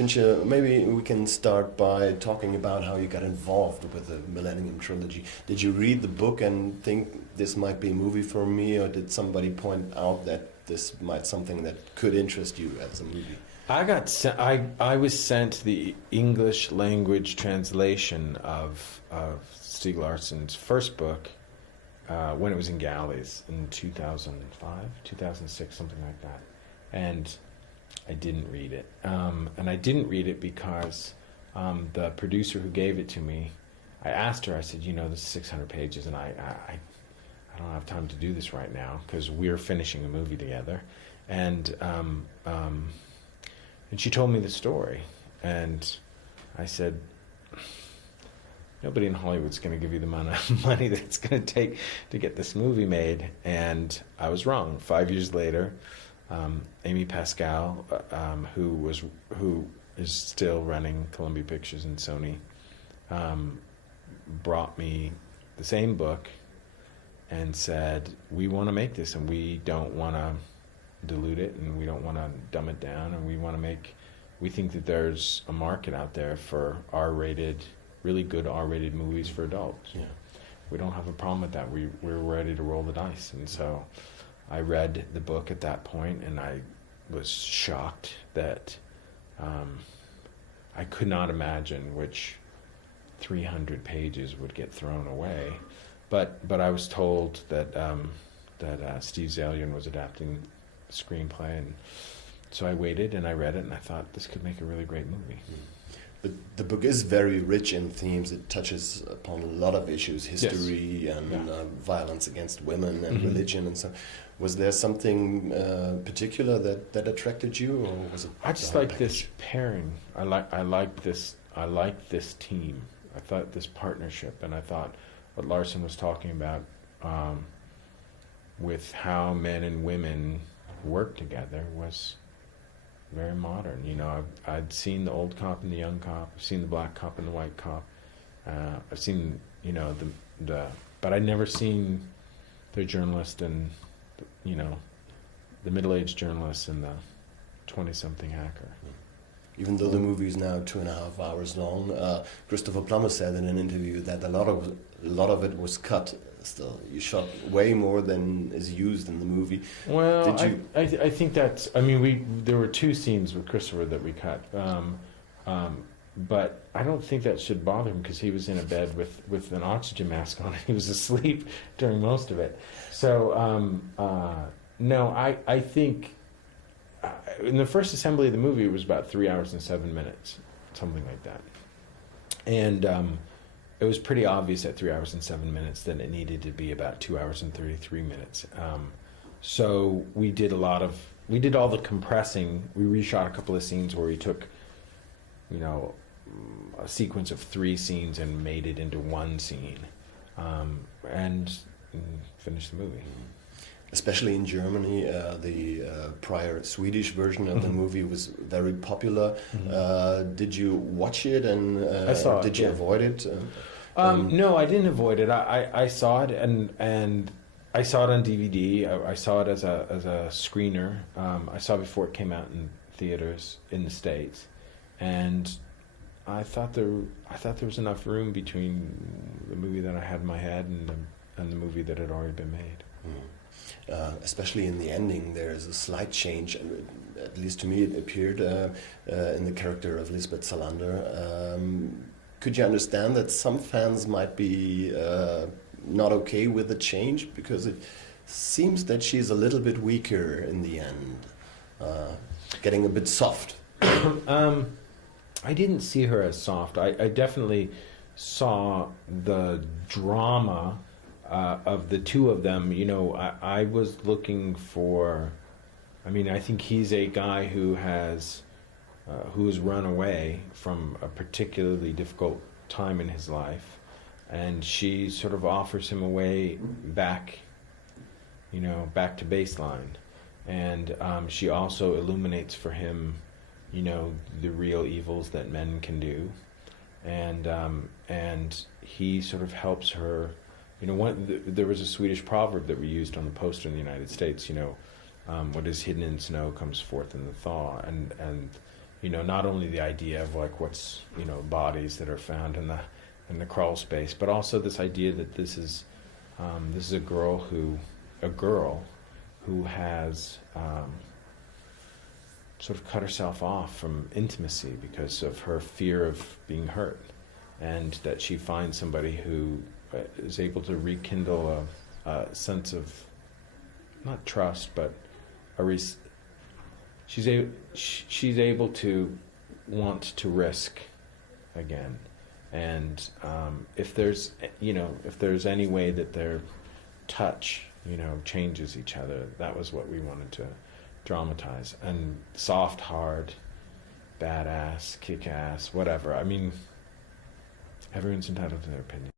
Fincher, maybe we can start by talking about how you got involved with the Millennium Trilogy. Did you read the book and think this might be a movie for me, or did somebody point out that this might something that could interest you as a movie? I was sent the English language translation of Stieg Larsson's first book when it was in galleys in 2005, 2006, something like that. And I didn't read it. And I didn't read it because the producer who gave it to me, I asked her, I said, this is 600 pages and I don't have time to do this right now because we're finishing a movie together. And she told me the story. And I said, nobody in Hollywood's going to give you the amount of money that it's going to take to get this movie made. And I was wrong. 5 years later, Amy Pascal, who is still running Columbia Pictures and Sony, brought me the same book and said, we want to make this and we don't want to dilute it and we don't want to dumb it down, and we think that there's a market out there for R-rated, really good R-rated movies for adults. Yeah. We don't have a problem with that. We're ready to roll the dice. And so I read the book at that point and I was shocked that I could not imagine which 300 pages would get thrown away. But I was told that Steve Zaillian was adapting screenplay, and so I waited and I read it and I thought this could make a really great movie. But the book is very rich in themes. It touches upon a lot of issues, history and violence against women and religion and so. Was there something particular that attracted you, or was it? I just like this pairing. I like this team. I thought this partnership, and I thought what Larsson was talking about with how men and women work together was very modern. I'd seen the old cop and the young cop. I've seen the black cop and the white cop. I've seen, but I'd never seen the journalist and, the middle-aged journalist and the 20-something hacker. Even though the movie is now 2.5 hours long, Christopher Plummer said in an interview that a lot of it was cut. Still, you shot way more than is used in the movie. Well, I think that's. I mean, there were 2 scenes with Christopher that we cut, but I don't think that should bother him because he was in a bed with an oxygen mask on. He was asleep during most of it. So no, I think in the first assembly of the movie it was about 3 hours and 7 minutes, something like that, and. It was pretty obvious at 3 hours and 7 minutes that it needed to be about 2 hours and 33 minutes. So we did all the compressing. We reshot a couple of scenes where we took, a sequence of 3 scenes and made it into one scene, and finished the movie. Especially in Germany, the prior Swedish version of the movie was very popular. Did you watch it, and I saw it, did you avoid it? No, I didn't avoid it. I saw it, and I saw it on DVD. I saw it as a screener. I saw it before it came out in theaters in the States, and I thought there was enough room between the movie that I had in my head and the movie that had already been made. Especially in the ending, there is a slight change. At least to me, it appeared in the character of Lisbeth Salander. Could you understand that some fans might be not okay with the change, because it seems that she's a little bit weaker in the end, getting a bit soft? I didn't see her as soft. I definitely saw the drama of the two of them. I was looking for. I think he's a guy who has run away from a particularly difficult time in his life, and she sort of offers him a way back, back to baseline, and she also illuminates for him, the real evils that men can do, and he sort of helps her. There was a Swedish proverb that we used on the poster in the United States. What is hidden in snow comes forth in the thaw, and not only the idea of like what's, bodies that are found in the crawl space, but also this idea that this is a girl who has sort of cut herself off from intimacy because of her fear of being hurt, and that she finds somebody who is able to rekindle a sense of not trust, but she's able to want to risk again. And if there's any way that their touch changes each other, that was what we wanted to dramatize. And soft, hard, badass, kick-ass, whatever. I mean, everyone's entitled to their opinion.